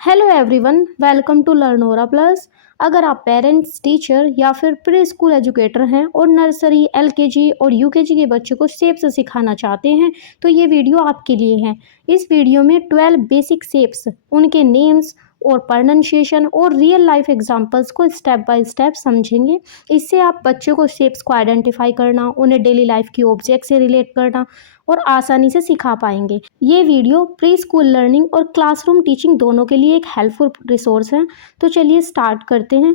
Hello everyone, welcome to Learnora plus. अगर आप parents, teacher या फिर प्री स्कूल एजुकेटर हैं और नर्सरी, एलकेजी और यूकेजी के बच्चों को शेप्स सिखाना चाहते हैं तो ये वीडियो आपके लिए है। इस वीडियो में 12 बेसिक शेप्स, उनके नेम्स और प्रोनाउंसिएशन और रियल लाइफ एग्जांपल्स को स्टेप बाय स्टेप समझेंगे। इससे आप बच्चों को शेप्स को आइडेंटिफाई करना, उन्हें डेली लाइफ की ऑब्जेक्ट से रिलेट करना और आसानी से सिखा पाएंगे। ये वीडियो प्री स्कूल लर्निंग और क्लासरूम टीचिंग दोनों के लिए एक हेल्पफुल रिसोर्स है। तो चलिए स्टार्ट करते हैं।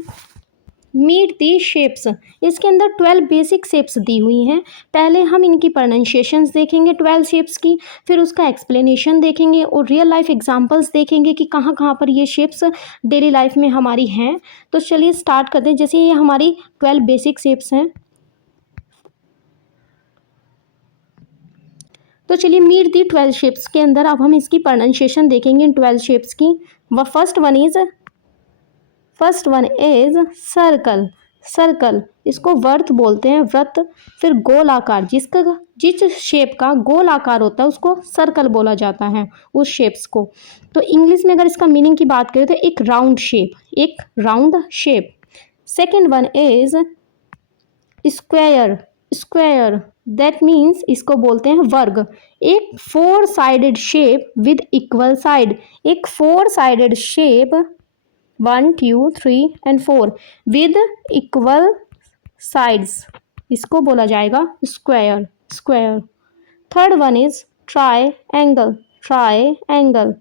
मीट दी शेप्स, इसके अंदर 12 बेसिक शेप्स दी हुई हैं। पहले हम इनकी प्रोनाउंसिएशंस देखेंगे 12 शेप्स की, फिर उसका एक्सप्लेनेशन देखेंगे और रियल लाइफ एग्जांपल्स देखेंगे कि कहाँ कहाँ पर ये शेप्स डेली लाइफ में हमारी हैं। तो चलिए स्टार्ट करते हैं। जैसे ये हमारी 12 बेसिक शेप्स हैं, तो चलिए मीट दी 12 शेप्स के अंदर अब हम इसकी प्रोनाउंसिएशन देखेंगे इन 12 शेप्स की। व first one is circle. Circle इसको वर्त बोलते हैं, व्रत। फिर गोल आकार, जिस शेप का गोल आकार होता है उसको सर्कल बोला जाता है, उस शेप्स को। तो इंग्लिश में अगर इसका मीनिंग की बात करें तो एक राउंड शेप, एक round shape. Second one is square. Square that means इसको बोलते हैं वर्ग। एक 4 sided shape with equal side, एक 4 sided shape 1 2 3 and 4 with equal sides, इसको बोला जाएगा square. Square. Third one is try angle. Try angle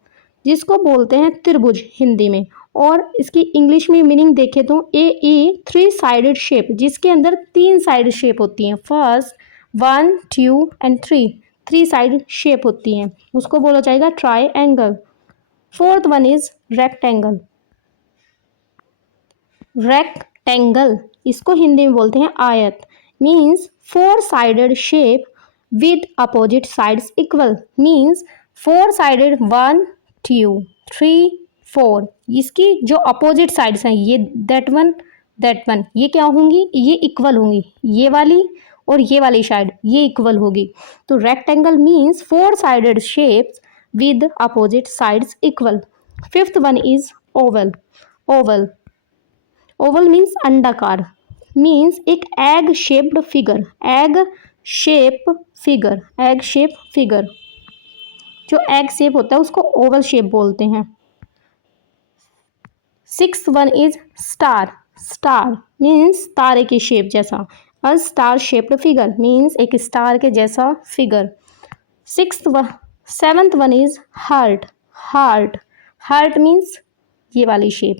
जिसको बोलते हैं त्रिभुज हिंदी में, और इसकी इंग्लिश में मीनिंग देखें तो ए 3 साइडेड शेप, जिसके अंदर 3 साइड शेप होती हैं। फर्स्ट 1 2 एंड 3 साइड शेप होती हैं, उसको बोला जाएगा try angle. Fourth one is rectangle. Rectangle इसको हिंदी में बोलते हैं आयत। Means 4 sided shape with opposite sides equal. Means 4 sided 1 2 3 4, इसकी जो अपोजिट साइड्स हैं ये दैट वन, ये क्या होंगी, ये इक्वल होंगी। ये वाली और ये वाली साइड ये इक्वल होगी। तो rectangle means 4 sided shapes with opposite sides equal. Fifth one is Oval. Oval Oval means अंडाकार। मीन्स एक egg shaped figure. Egg shape figure, egg shape figure, जो एग शेप होता है उसको ओवल शेप बोलते हैं। Sixth one is star. Star means तारे की शेप जैसा। A star shaped figure means एक स्टार के जैसा figure. Seventh one is heart. Heart heart means ये वाली शेप,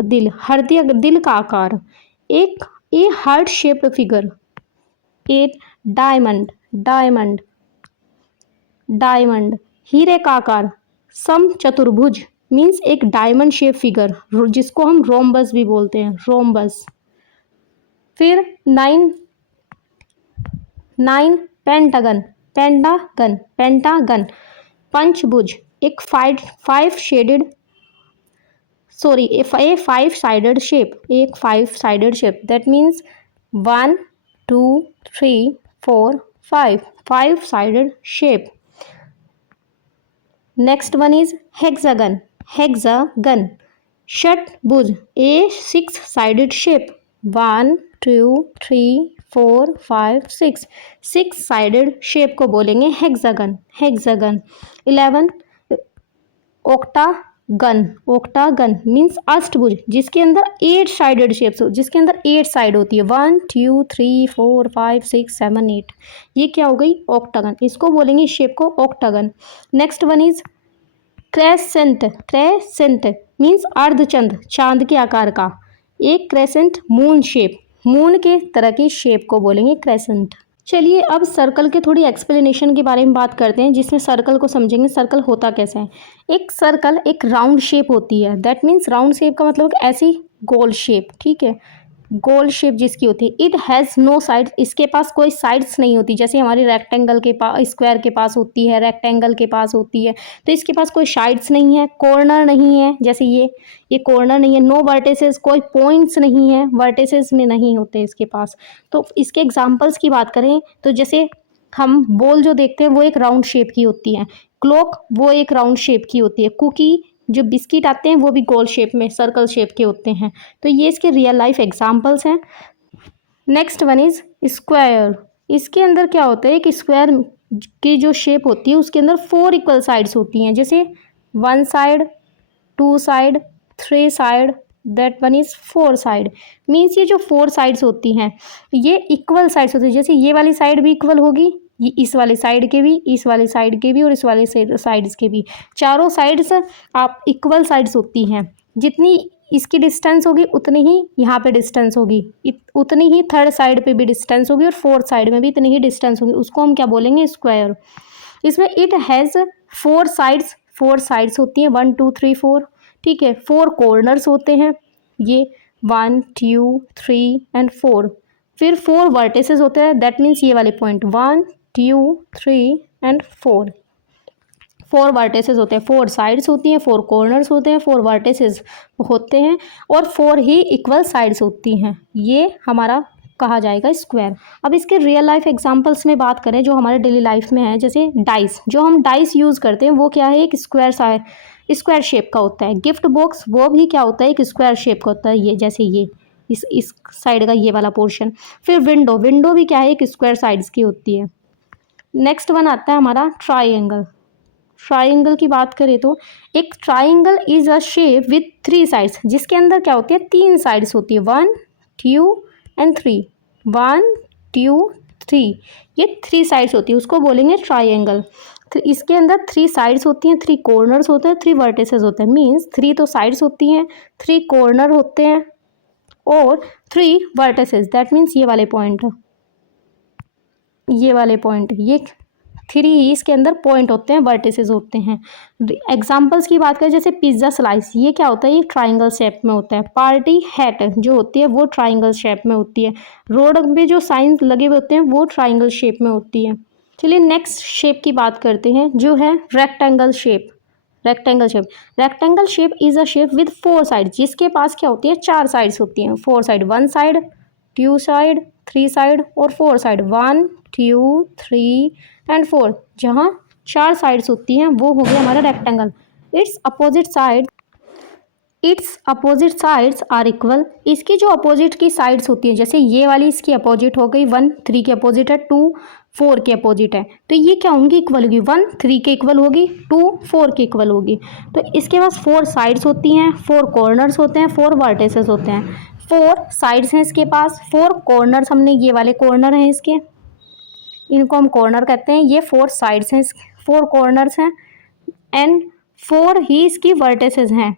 दिल, हृदय, दिल का आकार। एक a heart shaped figure. Eight diamond. Diamond diamond हीरे का आकार। सम चतुर्भुज मीन्स एक डायमंड शेप फिगर, जिसको हम रोम्बस भी बोलते हैं, रोम्बस। फिर 9 पेंटागन। पेंटागन पेंटागन पंचभुज, एक 5 शेडेड ए 5 साइडेड शेप, एक 5 sided shape. That means 1 2 3 4 5 sided shape. Next one is hexagon. Hexagon षटभुज, a 6 sided shape. 1 2 3 4 5 6 sided shape को बोलेंगे hexagon. Hexagon. 11 octagon. Octagon means अष्टभुज, जिसके अंदर 8 साइडेड शेप्स हो, जिसके अंदर 8 साइड होती है। 1 2 3 4 5 6 7 8, ये क्या हो गई, ओक्टागन, इसको बोलेंगे इस शेप को octagon. Next one is crescent. Crescent means अर्धचंद्र, चांद के आकार का। एक क्रेसेंट मून शेप, मून के तरह की शेप को बोलेंगे क्रेसेंट। चलिए अब सर्कल के थोड़ी एक्सप्लेनेशन के बारे में बात करते हैं, जिसमें सर्कल को समझेंगे सर्कल होता कैसा है। एक सर्कल एक राउंड शेप होती है। दैट मीन्स राउंड शेप का मतलब ऐसी गोल शेप, ठीक है, गोल शेप जिसकी होती है। इट हैज़ नो साइड, इसके पास कोई साइड्स नहीं होती, जैसे हमारी रेक्टेंगल के पास, स्क्वायर के पास होती है, रेक्टेंगल के पास होती है। तो इसके पास कोई साइड्स नहीं है, कॉर्नर नहीं है, जैसे ये कॉर्नर नहीं है। नो वर्टिसेस, कोई पॉइंट्स नहीं है, वर्टिसेस में नहीं होते इसके पास। तो इसके एग्जाम्पल्स की बात करें तो जैसे हम बॉल जो देखते हैं वो एक राउंड शेप की होती है। क्लॉक वो एक राउंड शेप की होती है। कुकी जो बिस्किट आते हैं वो भी गोल शेप में, सर्कल शेप के होते हैं। तो ये इसके रियल लाइफ एग्जांपल्स हैं। Next one is square. इसके अंदर क्या होता है, एक स्क्वायर की जो शेप होती है उसके अंदर 4 इक्वल साइड्स होती हैं, जैसे 1 side, 2 side, 3 side, that one is 4 side. Means ये जो 4 साइड्स होती हैं ये इक्वल साइड्स होती है, जैसे ये वाली साइड भी इक्वल होगी, ये इस वाली साइड के भी, इस वाली साइड के भी और इस वाले साइड्स के भी, चारों साइड्स आप इक्वल साइड्स होती हैं। जितनी इसकी डिस्टेंस होगी उतनी ही यहाँ पे डिस्टेंस होगी, उतनी ही थर्ड साइड पे भी डिस्टेंस होगी और फोर्थ साइड में भी इतनी ही डिस्टेंस होगी। उसको हम क्या बोलेंगे, स्क्वायर। इसमें इट हैज़ 4 साइड्स, 4 साइड्स होती हैं, 1 2 3 4, ठीक है। 4 कॉर्नर्स होते हैं, ये 1 2 3 एंड 4। फिर 4 वर्टिसेस होते हैं, दैट मीन्स ये वाले पॉइंट 1 2 3 एंड 4। 4 वर्टिसेस होते हैं, 4 साइड्स होती हैं, 4 कॉर्नर्स होते हैं, 4 वर्टिसेस होते हैं और 4 ही इक्वल साइड्स होती हैं। ये हमारा कहा जाएगा स्क्वायर। अब इसके रियल लाइफ एग्जांपल्स में बात करें जो हमारे डेली लाइफ में है, जैसे डाइस, जो हम डाइस यूज़ करते हैं वो क्या है, एक स्क्वायर शेप का होता है। गिफ्ट बॉक्स वो भी क्या होता है, एक स्क्वायर शेप का होता है, ये जैसे ये इस साइड का ये वाला पोर्शन। फिर विंडो, विंडो भी क्या है, एक स्क्वायर साइड्स की होती है। नेक्स्ट वन आता है हमारा ट्राइंगल। ट्राइंगल की बात करें तो एक triangle is a shape with 3 sides, जिसके अंदर क्या होती है, 3 साइड्स होती है, 1 2 एंड 3, 1 2 3, ये 3 साइड्स होती है, उसको बोलेंगे ट्राइंगल। तो इसके अंदर 3 साइड्स होती हैं, 3 कॉर्नर्स होते हैं, 3 वर्टिसेस होते हैं। मीन्स 3 तो साइड्स होती हैं, 3 कॉर्नर होते हैं और 3 वर्टिसेस, दैट मीन्स ये वाले पॉइंट, ये 3 ही इसके अंदर पॉइंट होते हैं, वर्टिसेस होते हैं। एग्जांपल्स की बात करें, जैसे पिज्ज़ा स्लाइस, ये क्या होता है, ये ट्राइंगल शेप में होता है। पार्टी हैट जो होती है वो ट्राइंगल शेप में होती है। रोड में जो साइंस लगे हुए होते हैं वो ट्राइंगल शेप में होती है। चलिए नेक्स्ट शेप की बात करते हैं जो है rectangle shape. Rectangle shape is a shape with 4 side, जिसके पास क्या होती है, 4 साइड्स होती हैं। 4 साइड, 1 साइड, 2 साइड, 3 साइड और 4 साइड, 1 2 3 एंड 4। जहाँ 4 साइड्स होती हैं वो हो गया हमारा rectangle. Its opposite sides are equal. इसकी जो अपोजिट की साइड्स होती हैं, जैसे ये वाली इसकी अपोजिट हो गई, 1 3 के अपोजिट है, 2 4 के अपोजिट है, तो ये क्या होंगी, इक्वल होगी। 1 3 के इक्वल होगी, 2 4 के इक्वल होगी। तो इसके पास 4 साइड्स होती हैं, 4 कॉर्नर्स होते हैं, 4 वर्टिसेस होते हैं। 4 साइड्स हैं इसके पास, 4 कॉर्नर्स, हमने ये वाले कॉर्नर हैं इसके, इनको हम कॉर्नर कहते हैं। ये 4 साइड्स हैं, 4 कॉर्नर्स हैं एंड 4 ही इसकी वर्टिसेस हैं।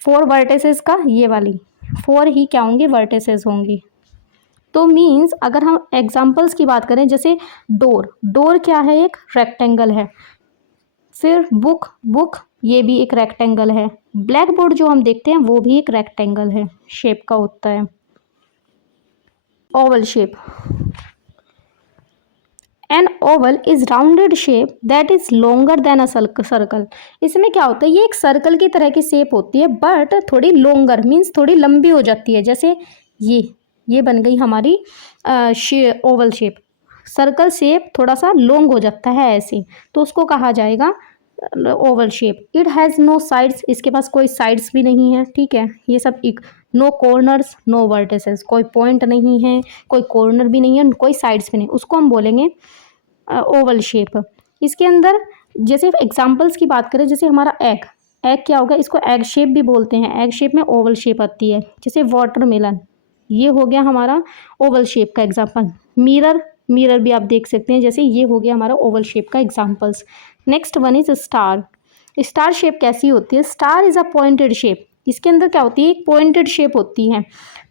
4 वर्टिसेस का ये वाली 4 ही क्या होंगी, वर्टिसेस होंगी। तो मीन्स अगर हम एग्जांपल्स की बात करें, जैसे डोर क्या है, एक रेक्टेंगल है। फिर बुक ये भी एक रेक्टेंगल है। ब्लैक बोर्ड जो हम देखते हैं वो भी एक रेक्टेंगल है, शेप का होता है। Oval shape, an oval is rounded shape that is longer than a circle. इसमें क्या होता है, ये एक सर्कल की तरह की शेप होती है बट थोड़ी लॉन्गर, मीन्स थोड़ी लंबी हो जाती है। जैसे ये बन गई हमारी ओवल शेप। सर्कल शेप थोड़ा सा लॉन्ग हो जाता है ऐसे, तो उसको कहा जाएगा oval shape. It has no sides, इसके पास कोई साइड्स भी नहीं है, ठीक है। ये सब एक, नो कॉर्नर्स नो वर्टिसेस, कोई पॉइंट नहीं है, कोई कॉर्नर भी नहीं है, कोई साइड्स भी नहीं, उसको हम बोलेंगे ओवल शेप। इसके अंदर जैसे एग्जांपल्स की बात करें, जैसे हमारा एग क्या होगा, इसको एग शेप भी बोलते हैं। एग शेप में ओवल शेप आती है। जैसे वाटरमेलन, ये हो गया हमारा ओवल शेप का एग्जांपल। मिरर भी आप देख सकते हैं, जैसे ये हो गया हमारा ओवल शेप का examples. Next one is star shape कैसी होती है, star is a pointed shape. इसके अंदर क्या होती है, एक पॉइंटेड शेप होती है,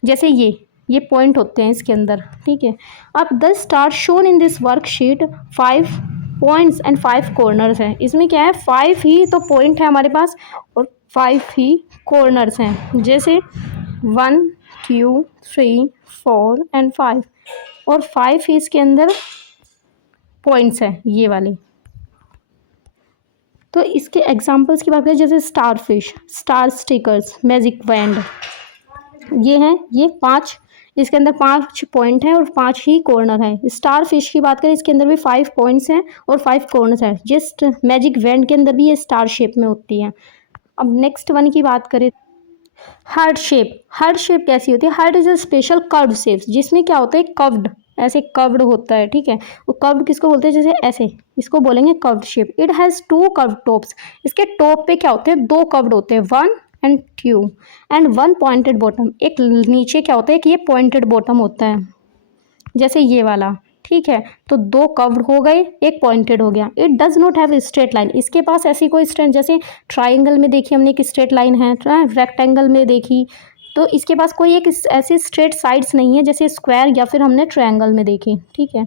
जैसे ये पॉइंट होते हैं इसके अंदर, ठीक है। अब the star shown in this worksheet 5 points and 5 corners हैं। इसमें क्या है, 5 ही तो पॉइंट है हमारे पास और 5 ही कॉर्नर्स हैं, जैसे 1 2 3 4 एंड 5, और 5 ही इसके अंदर पॉइंट्स हैं ये वाले। तो इसके एग्जांपल्स की बात करें, जैसे star fish, star stickers, magic band, ये हैं, ये 5, इसके अंदर 5 पॉइंट हैं और 5 ही कॉर्नर हैं। स्टार फिश की बात करें, इसके अंदर भी 5 पॉइंट्स हैं और 5 कॉर्नर्स हैं। जस्ट मैजिक बैंड के अंदर भी ये स्टार शेप में होती है। अब नेक्स्ट वन की बात करें, हार्ट शेप कैसी होती है? Heart is a special curve shape, जिसमें क्या होता है, कर्व्ड, ऐसे कर्व्ड होता है, ठीक है। वो कर्व्ड किसको बोलते हैं? जैसे ऐसे, इसको बोलेंगे curved shape. It has two curve tops, इसके टॉप पे क्या होते हैं? दो कर्व्ड होते हैं, one and two, and one pointed bottom. एक नीचे क्या होता है कि ये पॉइंटेड बॉटम होता है, जैसे ये वाला, ठीक है। तो दो कर्व्ड हो गए, एक पॉइंटेड हो गया। It does not have straight line, इसके पास ऐसी कोई स्ट्रेट, जैसे ट्राइंगल में देखी हमने एक स्ट्रेट लाइन है, रेक्टेंगल में देखी, तो इसके पास कोई एक ऐसी स्ट्रेट साइड्स नहीं है जैसे स्क्वायर या फिर हमने ट्रायंगल में देखी, ठीक है।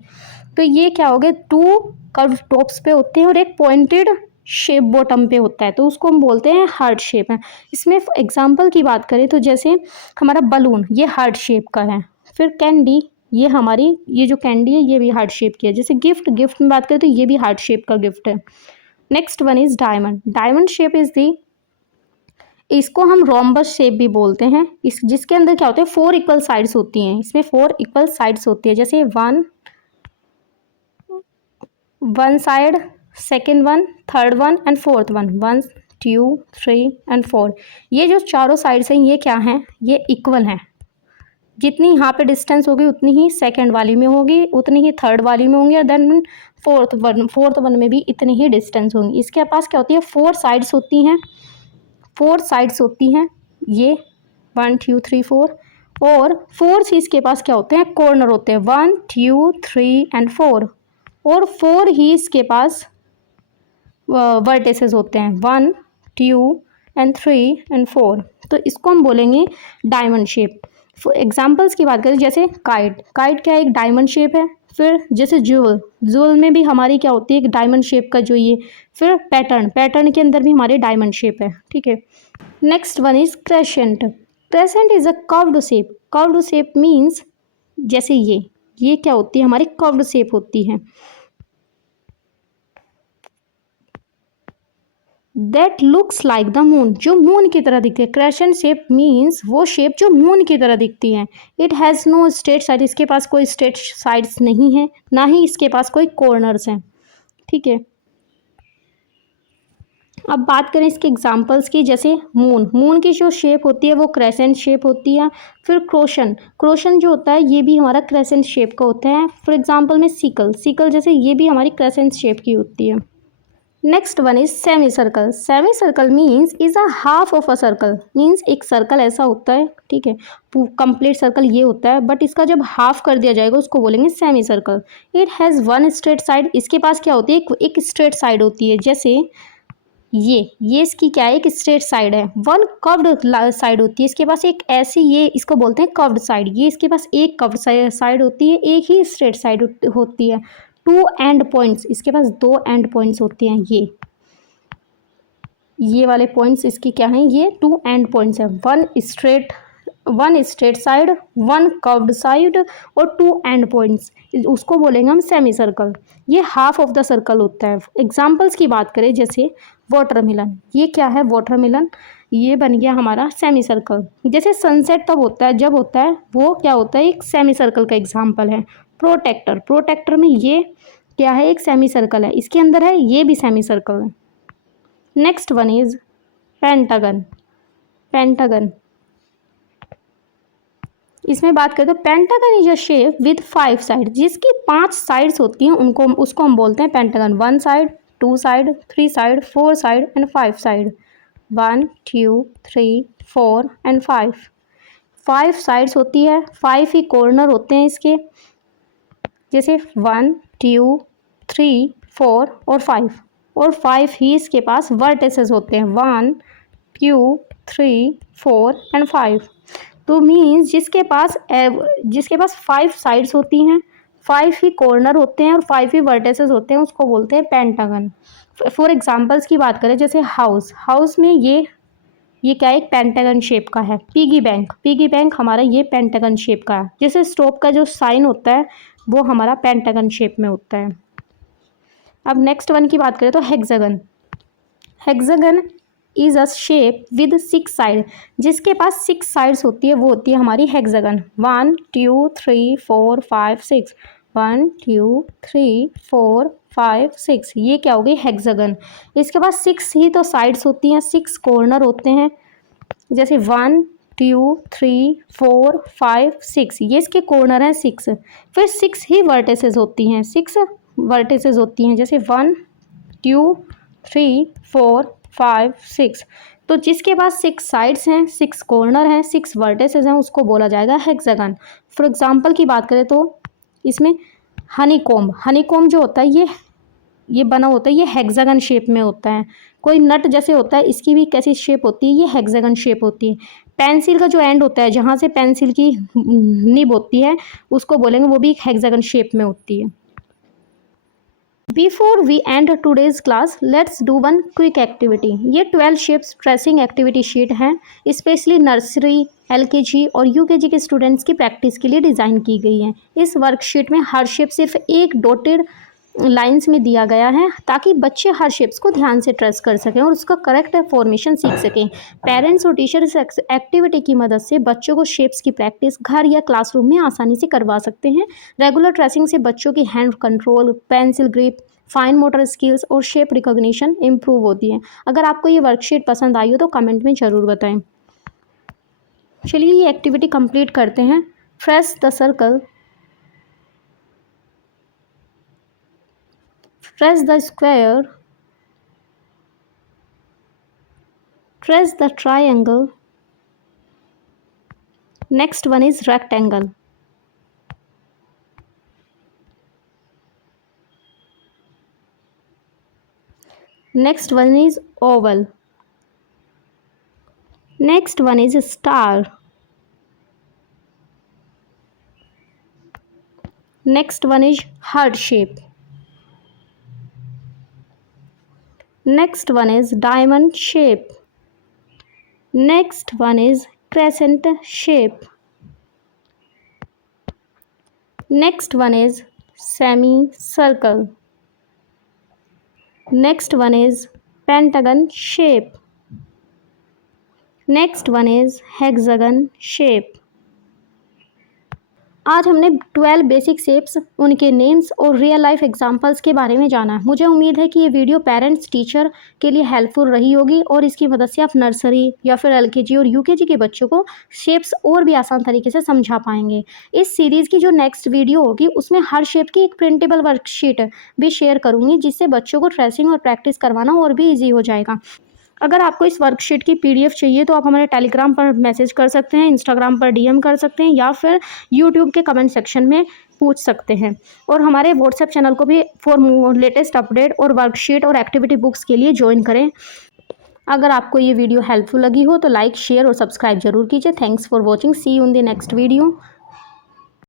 तो ये क्या हो गए? टू कर्व टॉप्स पे होते हैं और एक पॉइंटेड शेप बॉटम पे होता है, तो उसको हम बोलते हैं हार्ट शेप है। इसमें एग्जांपल की बात करें तो जैसे हमारा बलून, ये हार्ट शेप का है। फिर कैंडी, ये हमारी ये जो कैंडी है ये भी हार्ट शेप की है। जैसे गिफ्ट, गिफ्ट में बात करें तो ये भी हार्ट शेप का गिफ्ट है। Next one is diamond. Diamond shape is the, इसको हम रोम्बस शेप भी बोलते हैं, इस जिसके अंदर क्या होता है? फोर इक्वल साइड्स होती हैं, इसमें फोर इक्वल साइड्स होती है, जैसे one side, second one, third one and fourth one, 1 2 3 and 4। ये जो चारों साइड्स हैं ये क्या हैं? ये इक्वल हैं। जितनी यहाँ पे डिस्टेंस होगी उतनी ही सेकंड वाली में होगी, उतनी ही थर्ड वाली में होंगी, और देन फोर्थ वन में भी इतनी ही डिस्टेंस होंगी। इसके पास क्या होती है? फोर साइड्स होती हैं, फोर साइड्स होती हैं, ये 1 2 3 4, और फोर ही इसके पास क्या होते हैं? कॉर्नर होते हैं, 1 2 3 एंड 4, और फोर ही इसके पास वर्टिसेस होते हैं, 1 2 एंड 3 एंड 4। तो इसको हम बोलेंगे डायमंड शेप। एग्जाम्पल्स की बात करें, जैसे काइट, काइट क्या है? एक डायमंड शेप है। फिर जैसे ज्वेल, ज्वेल में भी हमारी क्या होती है? एक डायमंड शेप का जो ये। फिर पैटर्न, पैटर्न के अंदर भी हमारे डायमंड शेप है, ठीक है। Next one is crescent. Crescent is a curved shape. Curved shape means जैसे ये क्या होती है? हमारी कर्व्ड शेप होती है। That looks like the moon, जो मून की तरह दिखती है। क्रेसेंट शेप मीन्स वो शेप जो मून की तरह दिखती है। It has no straight side, इसके पास कोई स्ट्रेट साइड्स नहीं है, ना ही इसके पास कोई कॉर्नर्स हैं, ठीक है। अब बात करें इसके एग्जांपल्स की, जैसे मून, मून की जो शेप होती है वो क्रेसेंट शेप होती है। फिर क्रोशन, क्रोशन जो होता है ये भी हमारा क्रेसेंट शेप का होता है। फॉर एग्जांपल में सिकल, सिकल जैसे ये भी हमारी क्रेसेंट शेप की होती है। Next one is semi circle. Semi circle means is a half of a circle, means एक सर्कल ऐसा होता है, ठीक है। कंप्लीट सर्कल ये होता है, बट इसका जब हाफ कर दिया जाएगा उसको बोलेंगे semi circle. It has one straight side, इसके पास क्या होती है? एक स्ट्रेट साइड होती है, जैसे ये इसकी क्या है? एक स्ट्रेट साइड है। वन कर्व्ड साइड होती है, इसके पास एक ऐसी, ये इसको बोलते हैं कर्व्ड साइड। ये इसके पास एक कर्व्ड साइड होती है, एक ही स्ट्रेट साइड होती है। टू एंड पॉइंट्स, इसके पास दो एंड पॉइंट्स होते हैं, ये वाले पॉइंट्स इसकी क्या हैं? ये टू एंड पॉइंट्स है। One straight side, one curved side और टू एंड पॉइंट्स, उसको बोलेंगे हम सेमी सर्कल। ये हाफ ऑफ द सर्कल होता है। एग्जांपल्स की बात करें, जैसे वाटरमेलन, ये क्या है? वाटरमेलन, ये बन गया हमारा सेमी सर्कल। जैसे सनसेट तब होता है, जब होता है वो क्या होता है? एक सेमी सर्कल का एग्जाम्पल है। प्रोटेक्टर, प्रोटेक्टर में ये क्या है? एक सेमी सर्कल है, इसके अंदर है, ये भी सेमी सर्कल है। Next one is pentagon. Pentagon, इसमें बात करें तो pentagon is a shape with 5 side, जिसकी 5 साइड्स होती हैं, उसको हम बोलते हैं pentagon. 1 side, 2 side, 3 side, 4 side and 5 side. 1 2 3 4 and 5, 5 sides होती है, 5 ही कॉर्नर होते हैं इसके, जैसे 1 2 3 4 और 5, और 5 ही इसके पास वर्टिसेस होते हैं, 1 2 3 4 एंड 5। तो मीन्स जिसके पास 5 साइड्स होती हैं, 5 ही कॉर्नर होते हैं और 5 ही वर्टिसेस होते हैं, उसको बोलते हैं पेंटागन। फॉर एग्जांपल्स की बात करें, जैसे हाउस, हाउस में ये क्या है? एक पेंटागन शेप का है। पिगी बैंक, पिगी बैंक हमारा ये पेंटागन शेप का है। जैसे स्टॉप का जो साइन होता है वो हमारा पेंटागन शेप में होता है। अब नेक्स्ट वन की बात करें तो hexagon. Hexagon is a shape with 6 side, जिसके पास 6 साइड्स होती है वो होती है हमारी हेक्सागन। 1 2 3 4 5 6, 1 2 3 4 5 6, ये क्या हो गई हेक्सागन। इसके बाद 6 ही तो साइड्स होती हैं, 6 कॉर्नर होते हैं, जैसे 1 2 3 4 5 6, ये इसके कॉर्नर हैं 6। फिर 6 ही वर्टिसेस होती हैं, 6 वर्टिसेस होती हैं, जैसे 1 2 3 4 5 6। तो जिसके पास 6 साइड्स हैं, 6 कॉर्नर हैं, 6 वर्टिसेस हैं, उसको बोला जाएगा हेक्सागन। फॉर एग्जांपल की बात करें तो इसमें हनीकॉम्ब जो होता है ये बना होता है, ये हेक्सागन शेप में होता है। कोई नट जैसे होता है, इसकी भी कैसी शेप होती है, ये हेक्सागन शेप होती है। पेंसिल का जो एंड होता है, जहाँ से पेंसिल की निब होती है, उसको बोलेंगे, वो भी हेक्सागन शेप में होती है। Before we end today's class, let's do one quick activity. ये 12 शेप्स ट्रेसिंग एक्टिविटी शीट हैं, स्पेशली नर्सरी, LKG और UKG के स्टूडेंट्स की प्रैक्टिस के लिए डिज़ाइन की गई हैं। इस वर्कशीट में हर शेप सिर्फ एक डॉटेड लाइंस में दिया गया है, ताकि बच्चे हर शेप्स को ध्यान से ट्रेस कर सकें और उसका करेक्ट फॉर्मेशन सीख सकें। पेरेंट्स और टीचर इस एक्टिविटी की मदद से बच्चों को शेप्स की प्रैक्टिस घर या क्लासरूम में आसानी से करवा सकते हैं। रेगुलर ट्रेसिंग से बच्चों की hand control, pencil grip, fine motor skills और शेप रिकॉग्निशन इम्प्रूव होती है। अगर आपको ये वर्कशीट पसंद आई हो तो कमेंट में ज़रूर बताएं। चलिए ये एक्टिविटी कंप्लीट करते हैं। Trace the circle, trace the square, trace the triangle. Next one is rectangle. Next one is oval. Next one is star. Next one is heart shape. Next one is diamond shape. Next one is crescent shape. Next one is semicircle. Next one is pentagon shape. Next one is hexagon shape. आज हमने 12 basic shapes, उनके names और real life examples के बारे में जाना है। मुझे उम्मीद है कि ये वीडियो पेरेंट्स टीचर के लिए हेल्पफुल रही होगी और इसकी मदद से आप नर्सरी या फिर LKG और UKG के बच्चों को शेप्स और भी आसान तरीके से समझा पाएंगे। इस सीरीज़ की जो नेक्स्ट वीडियो होगी उसमें हर शेप की एक प्रिंटेबल वर्कशीट भी शेयर करूँगी, जिससे बच्चों को ट्रेसिंग और प्रैक्टिस करवाना और भी ईजी हो जाएगा। अगर आपको इस वर्कशीट की PDF चाहिए तो आप हमारे टेलीग्राम पर मैसेज कर सकते हैं, इंस्टाग्राम पर DM कर सकते हैं या फिर यूट्यूब के कमेंट सेक्शन में पूछ सकते हैं। और हमारे व्हाट्सएप चैनल को भी फॉर लेटेस्ट अपडेट और वर्कशीट और एक्टिविटी बुक्स के लिए ज्वाइन करें। अगर आपको ये वीडियो हेल्पफुल लगी हो तो लाइक, शेयर और सब्सक्राइब जरूर कीजिए। Thanks for watching. See you in the next video.